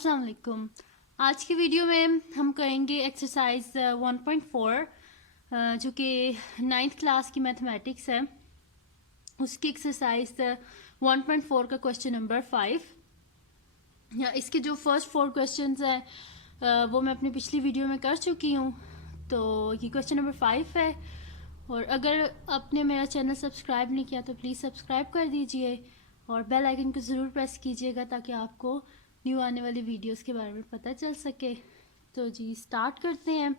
अस्सलाम वालेकुम। आज की वीडियो में हम करेंगे एक्सरसाइज 1.4 जो कि 9th क्लास की मैथमेटिक्स है। उसकी एक्सरसाइज 1.4 का क्वेश्चन नंबर 5। इसके जो फर्स्ट 4 क्वेश्चंस हैं वो मैं अपनी पिछली वीडियो में कर चुकी हूँ। तो ये क्वेश्चन नंबर 5 है। और अगर आपने मेरा चैनल सब्सक्राइब नहीं किया तो प्लीज़ सब्सक्राइब कर दीजिए और बेल आइकन को ज़रूर प्रेस कीजिएगा ताकि आपको न्यू आने वाली वीडियोस के बारे में पता चल सके। तो जी स्टार्ट करते हैं।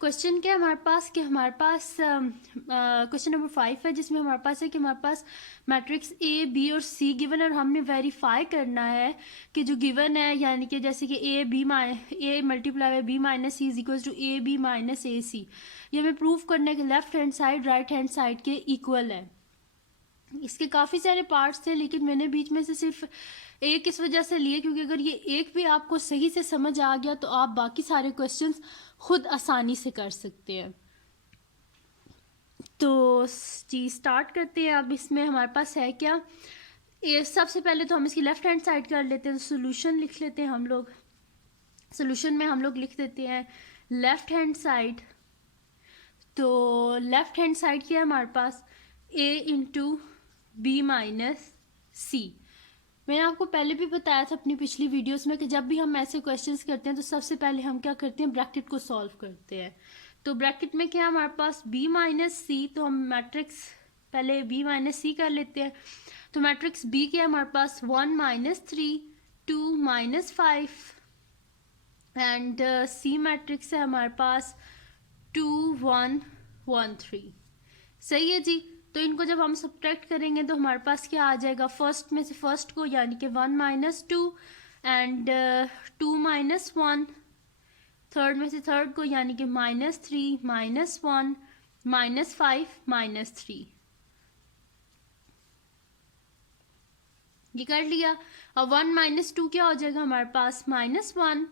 क्वेश्चन क्या है हमारे पास कि हमारे पास क्वेश्चन नंबर 5 है जिसमें हमारे पास है कि हमारे पास मैट्रिक्स ए बी और सी गिवन है और हमने वेरीफाई करना है कि जो गिवन है यानी कि जैसे कि A multiply by B minus C is equal to A B minus A C. ये हमें प्रूव करने के left hand side right hand side के इक्वल है। इसके काफ़ी सारे पार्ट्स थे लेकिन मैंने बीच में से सिर्फ एक इस वजह से लिए क्योंकि अगर ये एक भी आपको सही से समझ आ गया तो आप बाकी सारे क्वेश्चंस खुद आसानी से कर सकते हैं। तो जी स्टार्ट करते हैं। अब इसमें हमारे पास है क्या, सबसे पहले तो हम इसकी लेफ्ट हैंड साइड कर लेते हैं। तो सोल्यूशन लिख लेते हैं हम लोग। सोल्यूशन में हम लोग लिख देते हैं लेफ्ट हैंड साइड। तो लेफ्ट हैंड साइड क्या है हमारे पास, ए इंटू बी माइनस सी। मैंने आपको पहले भी बताया था अपनी पिछली वीडियोस में कि जब भी हम ऐसे क्वेश्चंस करते हैं तो सबसे पहले हम क्या करते हैं, ब्रैकेट को सॉल्व करते हैं। तो ब्रैकेट में क्या है हमारे पास बी माइनस सी, तो हम मैट्रिक्स पहले बी माइनस सी कर लेते हैं। तो मैट्रिक्स बी क्या है हमारे पास 1 minus 3 2 minus 5 and C matrix है हमारे पास 2 1 1 3। सही है जी। तो इनको जब हम सब्ट्रैक्ट करेंगे तो हमारे पास क्या आ जाएगा, फर्स्ट में से फर्स्ट को यानी कि 1 माइनस 2 एंड 2 माइनस 1, थर्ड में से थर्ड को यानी कि माइनस 3 माइनस 1 माइनस 5 माइनस 3। ये कर लिया। और 1 माइनस 2 क्या हो जाएगा हमारे पास माइनस 1,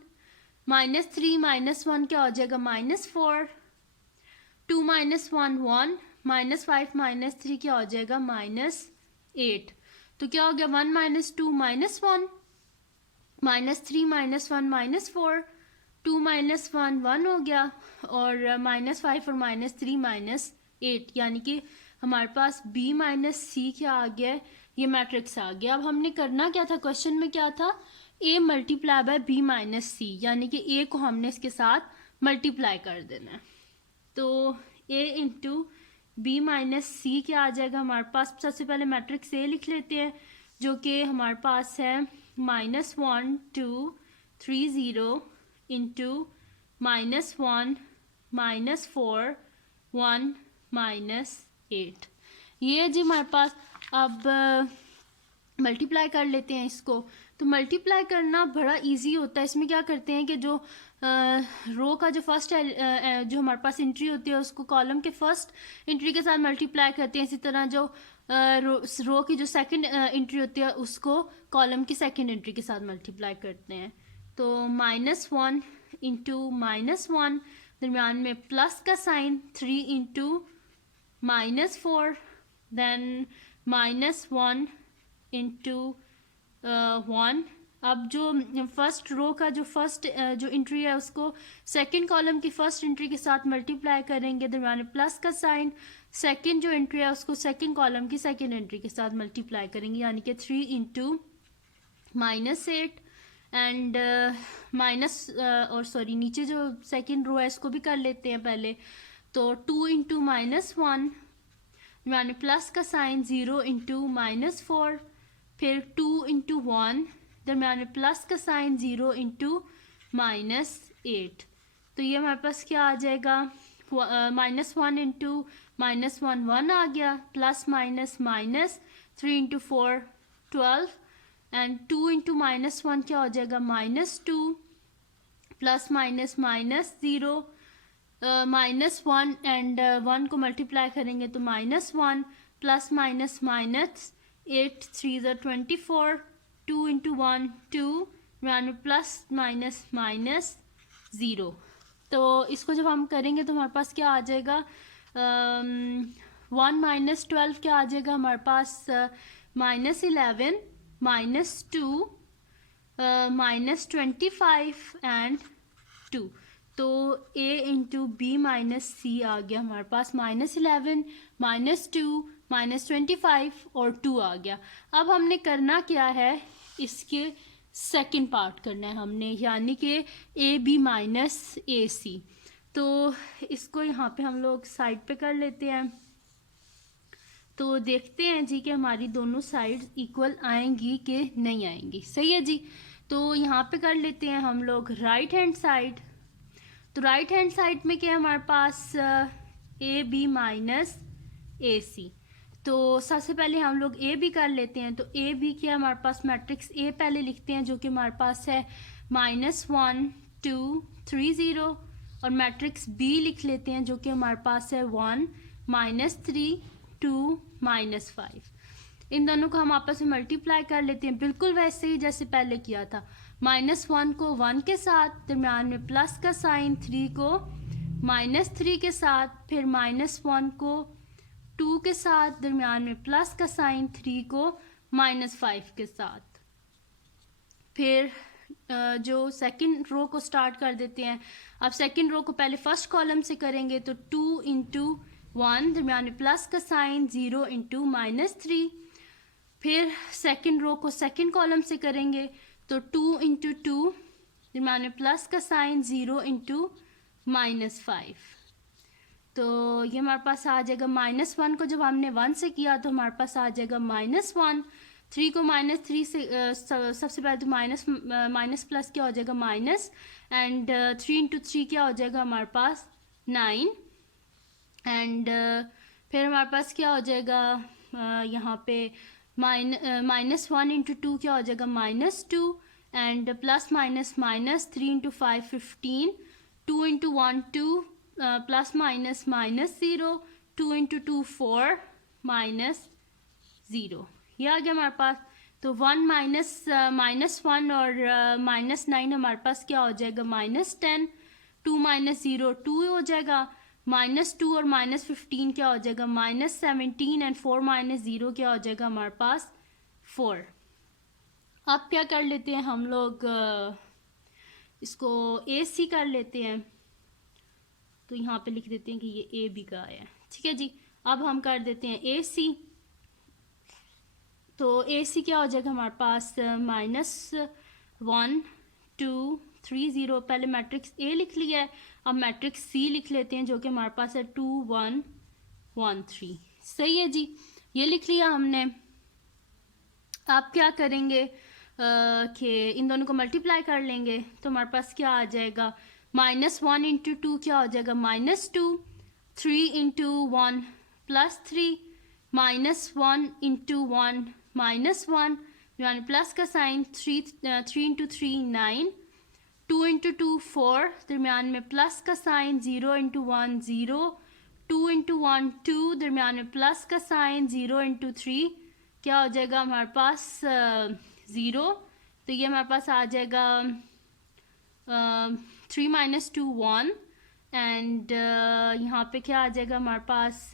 माइनस 3 माइनस 1 क्या हो जाएगा माइनस 4, 2 माइनस 1 1 माइनस 5 माइनस 3 क्या हो जाएगा माइनस 8। तो क्या हो गया 1 minus 2 minus 1 minus 3 minus 1 minus 4, 2 minus 1 1 हो गया और माइनस 5 और माइनस 3 माइनस 8, यानी कि हमारे पास b माइनस सी क्या आ गया, ये मैट्रिक्स आ गया। अब हमने करना क्या था, क्वेश्चन में क्या था, a multiply by b minus C, यानी कि a को हमने इसके साथ मल्टीप्लाई कर देना है। तो a इंटू बी माइनस सी क्या आ जाएगा हमारे पास, सबसे पहले मैट्रिक्स ए लिख लेते हैं जो कि हमारे पास है minus 1 2 3 0 into minus 1 minus 4 1 minus 8। ये है जी हमारे पास। अब मल्टीप्लाई कर लेते हैं इसको। तो मल्टीप्लाई करना बड़ा इजी होता है। इसमें क्या करते हैं कि जो रो का जो फर्स्ट जो हमारे पास एंट्री होती है उसको कॉलम के फर्स्ट एंट्री के साथ मल्टीप्लाई करते हैं। इसी तरह जो रो की जो सेकंड एंट्री होती है उसको कॉलम की सेकंड एंट्री के साथ मल्टीप्लाई करते हैं। तो माइनस 1 इंटू माइनस 1, दरम्यान में प्लस का sign, 3 into minus 4, then minus 1 into 1। अब जो फर्स्ट रो का जो फर्स्ट जो एंट्री है उसको सेकंड कॉलम की फर्स्ट एंट्री के साथ मल्टीप्लाई करेंगे, दरम्यान में प्लस का साइन। सेकंड जो एंट्री है उसको सेकंड कॉलम की सेकंड एंट्री के साथ मल्टीप्लाई करेंगे, यानी कि 3 इंटू माइनस 8 एंड माइनस और सॉरी नीचे जो सेकंड रो है इसको भी कर लेते हैं पहले। तो 2 इंटू माइनस 1, यानी प्लस का साइन, 0 इंटू माइनस 4, फिर 2 इंटू 1, दरम्यान में प्लस का साइन, 0 इंटू माइनस 8। तो ये हमारे पास क्या आ जाएगा, माइनस 1 इंटू माइनस 1 1 आ गया, plus minus minus, 3 into 4 12 and 2 into minus 1 क्या हो जाएगा minus 2, plus minus minus 0 minus 1 and 1 को मल्टीप्लाई करेंगे तो minus 1, plus minus minus 8 3 24, 2 into 1 2, यानी प्लस माइनस माइनस 0। तो इसको जब हम करेंगे तो हमारे पास क्या आ जाएगा, 1 माइनस 12 क्या आ जाएगा हमारे पास माइनस 11 माइनस 2 -25 एंड 2, तो a इंटू बी माइनस सी आ गया हमारे पास -11, -2, -25 और 2 आ गया। अब हमने करना क्या है, इसके सेकंड पार्ट करना है हमने, यानी कि ए बी माइनस ए सी। तो इसको यहाँ पे हम लोग साइड पे कर लेते हैं। तो देखते हैं जी कि हमारी दोनों साइड इक्वल आएंगी कि नहीं आएंगी। सही है जी। तो यहाँ पे कर लेते हैं हम लोग राइट हैंड साइड। तो राइट हैंड साइड में क्या है हमारे पास, A B minus A C. तो सबसे पहले हम लोग ए बी कर लेते हैं। तो ए बी क्या है हमारे पास, मैट्रिक्स ए पहले लिखते हैं जो कि हमारे पास है -1 2 3 0, और मैट्रिक्स बी लिख लेते हैं जो कि हमारे पास है 1 -3 2 -5। इन दोनों को हम आपस में मल्टीप्लाई कर लेते हैं, बिल्कुल वैसे ही जैसे पहले किया था। -1 को 1 के साथ, दरम्यान में प्लस का साइन, 3 को -3 के साथ, फिर -1 को 2 के साथ, दरम्यान में प्लस का साइन, 3 को -5 के साथ। फिर जो सेकंड रो को स्टार्ट कर देते हैं। अब सेकंड रो को पहले फर्स्ट कॉलम से करेंगे, तो 2 इंटू 1, दरम्यान में प्लस का साइन, 0 इंटू -3। फिर सेकंड रो को सेकंड कॉलम से करेंगे, तो 2 इंटू 2, दरम्यान में प्लस का साइन, 0 इंटू -5। तो ये हमारे पास आ जाएगा -1 को जब हमने 1 से किया तो हमारे पास आ जाएगा -1। 3 को -3 से सबसे पहले तो माइनस प्लस क्या हो जाएगा, माइनस, एंड 3 इंटू 3 क्या हो जाएगा हमारे पास 9, एंड फिर हमारे पास क्या हो जाएगा यहाँ पे -1 इंटू 2 क्या हो जाएगा -2, and plus minus minus, 3 into 5 15, 2 into 1 2, plus minus -0, 2 into 2 4, -0। ये आ गया हमारे पास। तो 1 -1 और -9 हमारे पास क्या हो जाएगा, -10, 2 -0 2 हो जाएगा, -2 और -15 क्या हो जाएगा, -17, एंड 4 -0 क्या हो जाएगा हमारे पास 4। अब क्या कर लेते हैं हम लोग, इसको ए सी कर लेते हैं। तो यहाँ पे लिख देते हैं कि ये ए बी का है। ठीक है जी। अब हम कर देते हैं ए सी। तो ए सी क्या हो जाएगा हमारे पास, -1 2 3 0। पहले मैट्रिक्स ए लिख लिया है, अब मैट्रिक्स सी लिख लेते हैं जो कि हमारे पास है 2 1 1 3। सही है जी, ये लिख लिया हमने। आप क्या करेंगे कि इन दोनों को मल्टीप्लाई कर लेंगे, तो हमारे पास क्या आ जाएगा, -1 इंटू 2 क्या हो जाएगा, -2, 3 इंटू 1 +3, -1 इंटू 1 -1, यानी प्लस का साइन, 3 इंटू 3 9, 2 इंटू 2 4, दरमियान में प्लस का साइन, 0 इंटू 1 0, 2 इंटू 1 2, दरमियान में प्लस का साइन, 0 इंटू 3 क्या हो जाएगा हमारे पास 0। तो ये हमारे पास आ जाएगा 3 - 2 1, एंड यहाँ पे क्या आ जाएगा हमारे पास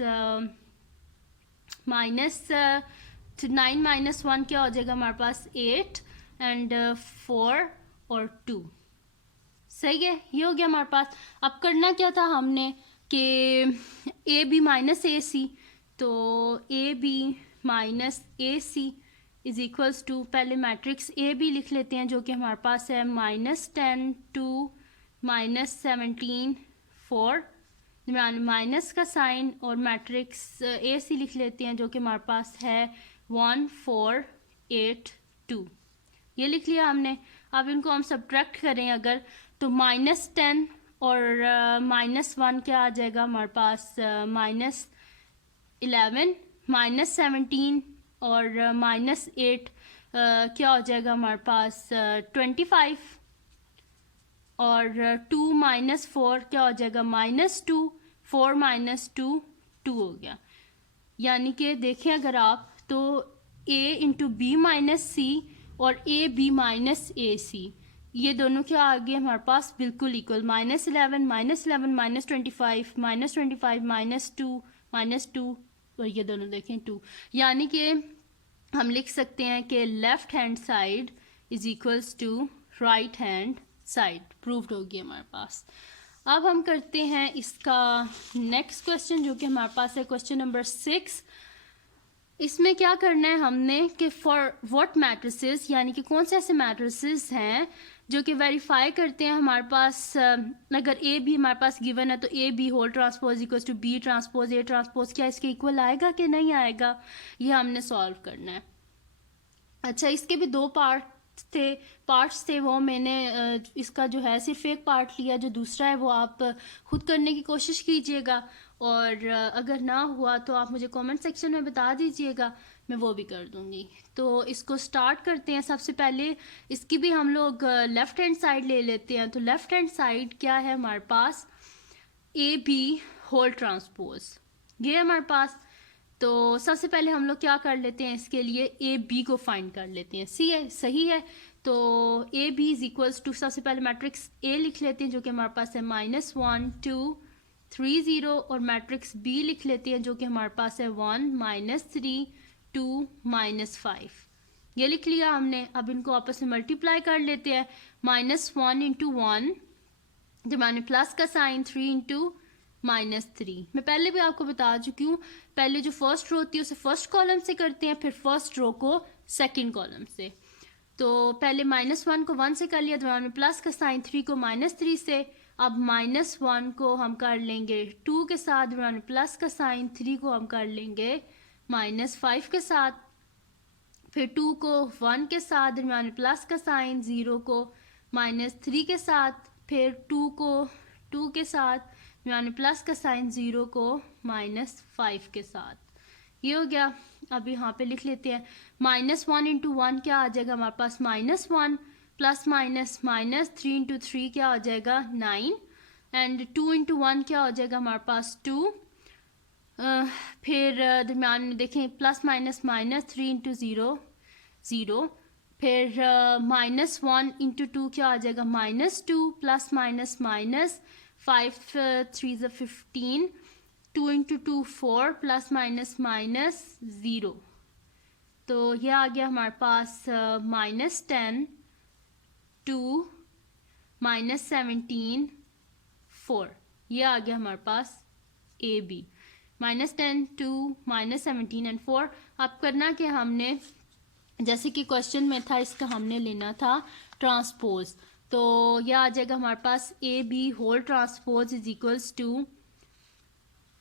-9 - 1 क्या हो जाएगा हमारे पास 8, एंड 4 और 2। सही है, ये हो गया हमारे पास। अब करना क्या था हमने कि ए बी माइनस ए सी, तो A B minus A C is equals to, पहले मैट्रिक्स ए बी लिख लेते हैं जो कि हमारे पास है -10 2 -17 4, माइनस का साइन, और मैट्रिक्स ए सी लिख लेते हैं जो कि हमारे पास है 1 4 8 2। ये लिख लिया हमने। अब इनको हम सब्ट्रैक्ट करें अगर, तो -10 और -1 क्या आ जाएगा हमारे पास -11, -17 और -8 क्या हो जाएगा हमारे पास 25, और 2 - 4 क्या हो जाएगा -2, 4 - 2 2 हो गया। यानी कि देखें अगर आप, तो a इंटू बी माइनस सी और ए बी माइनस ए सी, ये दोनों क्या आ गए हमारे पास बिल्कुल इक्वल, -11 -25 -25 -2 और ये दोनों देखें 2। यानी कि हम लिख सकते हैं कि left hand side is equals to right hand side. Proved होगी हमारे पास। अब हम करते हैं इसका नेक्स्ट क्वेश्चन जो कि हमारे पास है क्वेश्चन नंबर 6। इसमें क्या करना है हमने कि फॉर व्हाट मैट्रिसेस, यानी कि कौन से ऐसे मैट्रिसेस हैं जो कि वेरीफाई करते हैं हमारे पास अगर ए बी हमारे पास गिवन है तो A B whole transpose equals to B transpose A transpose, क्या इसके इक्वल आएगा कि नहीं आएगा, ये हमने सॉल्व करना है। अच्छा, इसके भी दो पार्ट्स थे वो मैंने इसका जो है सिर्फ एक पार्ट लिया, जो दूसरा है वो आप खुद करने की कोशिश कीजिएगा, और अगर ना हुआ तो आप मुझे कमेंट सेक्शन में बता दीजिएगा, मैं वो भी कर दूंगी। तो इसको स्टार्ट करते हैं। सबसे पहले इसकी भी हम लोग लेफ़्ट हैंड साइड ले लेते हैं। तो लेफ़्ट हैंड साइड क्या है हमारे पास, ए बी होल ट्रांसपोज, ये है हमारे पास। तो सबसे पहले हम लोग क्या कर लेते हैं, इसके लिए ए बी को फाइंड कर लेते हैं। सही है। तो A B is equals to, सबसे पहले मैट्रिक्स ए लिख लेते हैं जो कि हमारे पास है -1 2 3 0, और मैट्रिक्स बी लिख लेते हैं जो कि हमारे पास है 1 -3 2 -5। ये लिख लिया हमने। अब इनको आपस में मल्टीप्लाई कर लेते हैं। -1 इंटू 1 जब मैंने प्लस का साइन, 3 इंटू -3। मैं पहले भी आपको बता चुकी हूँ, पहले जो फर्स्ट रो होती है उसे फर्स्ट कॉलम से करते हैं, फिर फर्स्ट रो को सेकंड कॉलम से। तो पहले -1 को 1 से कर लिया, तो मैंने प्लस का साइन, 3 को -3 से। अब -1 को हम कर लेंगे 2 के साथ, मैंने प्लस का साइन, 3 को हम कर लेंगे -5 के साथ, फिर 2 को 1 के साथ, दरमियान प्लस का साइन, 0 को -3 के साथ, फिर 2 को 2 के साथ, दरमियान प्लस का साइन, 0 को -5 के साथ। ये हो गया। अब यहाँ पे लिख लेते हैं -1 इंटू 1 क्या आ जाएगा हमारे पास, -1 प्लस माइनस -3 इंटू 3 क्या हो जाएगा 9, एंड 2 इंटू 1 क्या हो जाएगा हमारे पास 2। फिर दरमियान में देखें प्लस माइनस -3 इंटू 0 0, फिर -1 इंटू 2 क्या आ जाएगा -2 plus minus -5 3 15, 2 into 2 4 plus minus -0। तो ये आ गया हमारे पास -10 2 -17 4। ये आ गया हमारे पास ए बी, -10 2 -17 एंड 4। अब करना कि हमने जैसे कि क्वेश्चन में था, इसका हमने लेना था ट्रांसपोज। तो यह आ जाएगा हमारे पास A B whole transpose is equals to,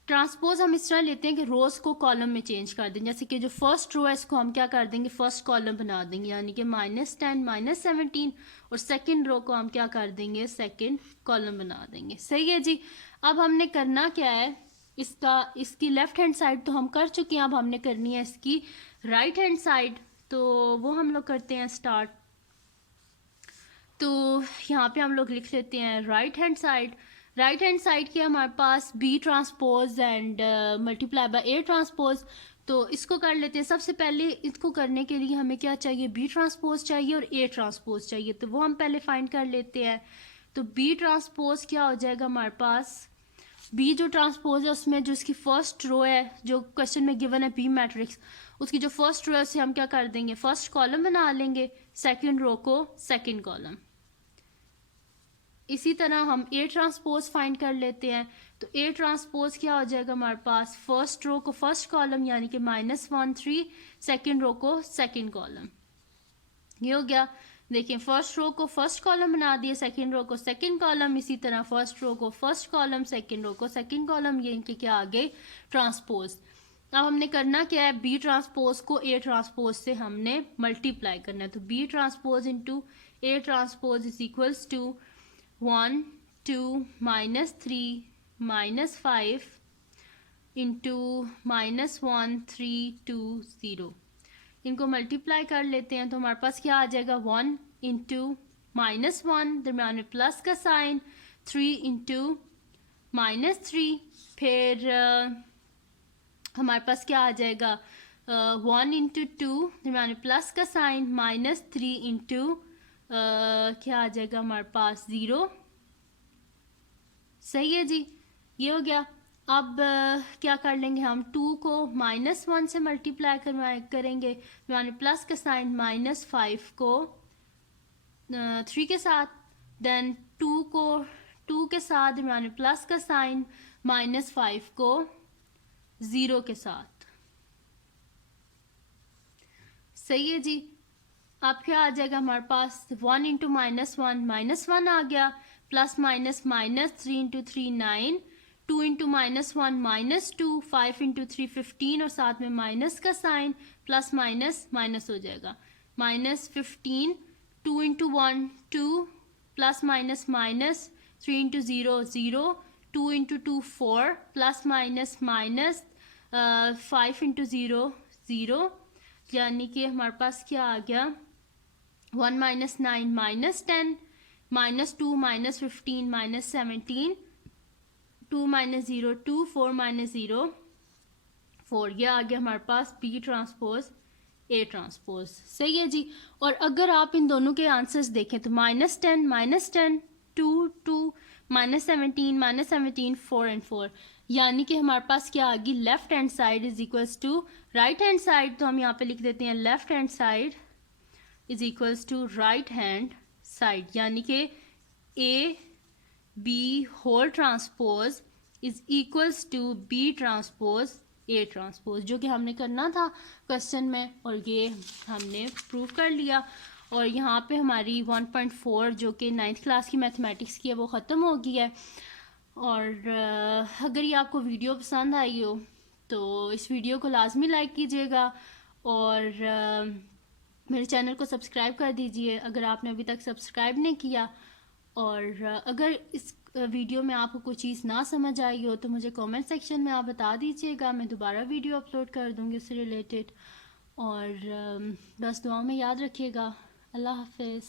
transpose हम इस तरह लेते हैं कि रोज को कॉलम में चेंज कर दें। जैसे कि जो फर्स्ट रो है इसको हम क्या कर देंगे, फर्स्ट कॉलम बना देंगे, यानी कि -10 -17, और सेकंड रो को हम क्या कर देंगे, सेकंड कॉलम बना देंगे। सही है जी। अब हमने करना क्या है, इसकी लेफ्ट हैंड साइड तो हम कर चुके हैं, अब हमने करनी है इसकी राइट हैंड साइड। तो वो हम लोग करते हैं स्टार्ट। तो यहाँ पे हम लोग लिख लेते हैं right hand side. Right hand side के हमारे पास B transpose and multiply by A transpose. तो इसको कर लेते हैं। सबसे पहले इसको करने के लिए हमें क्या चाहिए, बी ट्रांसपोज चाहिए और ए ट्रांसपोज चाहिए। तो वो हम पहले फाइंड कर लेते हैं। तो बी ट्रांसपोज क्या हो जाएगा हमारे पास, बी जो ट्रांसपोज है उसमें जो इसकी फर्स्ट रो है, जो क्वेश्चन में गिवन है बी मैट्रिक्स, उसकी जो फर्स्ट रो है उसे हम क्या कर देंगे, फर्स्ट कॉलम बना लेंगे, सेकंड रो को सेकंड कॉलम। इसी तरह हम ए ट्रांसपोज फाइंड कर लेते हैं। तो ए ट्रांसपोज क्या हो जाएगा हमारे पास, फर्स्ट रो को फर्स्ट कॉलम यानी कि -1 3, सेकंड रो को सेकंड कॉलम। ये हो गया। देखिए फर्स्ट रो को फर्स्ट कॉलम बना दिए, सेकंड रो को सेकंड कॉलम, इसी तरह फर्स्ट रो को फर्स्ट कॉलम, सेकंड रो को सेकंड कॉलम। ये इनके क्या आ गए, ट्रांसपोज। अब हमने करना क्या है, बी ट्रांसपोज को ए ट्रांसपोज से हमने मल्टीप्लाई करना है। तो B transpose into A transpose is equals to 1 2 -3 -5 into -1 3 2 0। इनको मल्टीप्लाई कर लेते हैं तो हमारे पास क्या आ जाएगा, 1 इंटू -1, दरम्यान में प्लस का साइन, 3 इंटू -3, फिर हमारे पास क्या आ जाएगा, 1 इंटू 2, दरम्यान में प्लस का साइन, -3 इंटू क्या आ जाएगा हमारे पास 0। सही है जी। ये हो गया। अब क्या कर लेंगे हम, 2 को -1 से मल्टीप्लाई करेंगे, यानी प्लस का साइन, -5 को 3 के साथ, देन 2 के साथ दरमियान में प्लस का साइन, -5 को 0 के साथ। सही है जी। अब क्या आ जाएगा हमारे पास, 1 इंटू -1 -1 आ गया, plus minus -3 into 3 9, 2 into -1 -2, 5 into 3 15 और साथ में माइनस का साइन, प्लस माइनस माइनस हो जाएगा, -15, 2 into 1 2, plus minus minus, 3 into 0 0, 2 into 2 4, plus minus minus, 5 into 0 0, यानी कि हमारे पास क्या आ गया, 1 - 9 - 10, -2 -15 -17, 2 - 0 2, 4 - 0 4, यह आ गया हमारे पास B ट्रांसपोज A ट्रांसपोज। सही है जी। और अगर आप इन दोनों के आंसर्स देखें तो -10 -10, 2 2, -17 -17, 4 and 4, यानी कि हमारे पास क्या आ गई, left hand side is equals to right hand side. तो हम यहाँ पे लिख देते हैं left hand side is equals to right hand side, यानी कि A B whole transpose is equals to B transpose A transpose, जो कि हमने करना था क्वेश्चन में, और ये हमने प्रूव कर लिया। और यहाँ पे हमारी 1.4 जो कि 9th क्लास की मैथमेटिक्स की है वो ख़त्म हो गई है। और अगर ये आपको वीडियो पसंद आई हो तो इस वीडियो को लाजमी लाइक कीजिएगा और मेरे चैनल को सब्सक्राइब कर दीजिए अगर आपने अभी तक सब्सक्राइब नहीं किया। और अगर इस वीडियो में आपको कोई चीज़ ना समझ आई हो तो मुझे कमेंट सेक्शन में आप बता दीजिएगा, मैं दोबारा वीडियो अपलोड कर दूँगी उससे रिलेटेड। और बस दुआओं में याद रखिएगा। अल्लाह हाफिज़।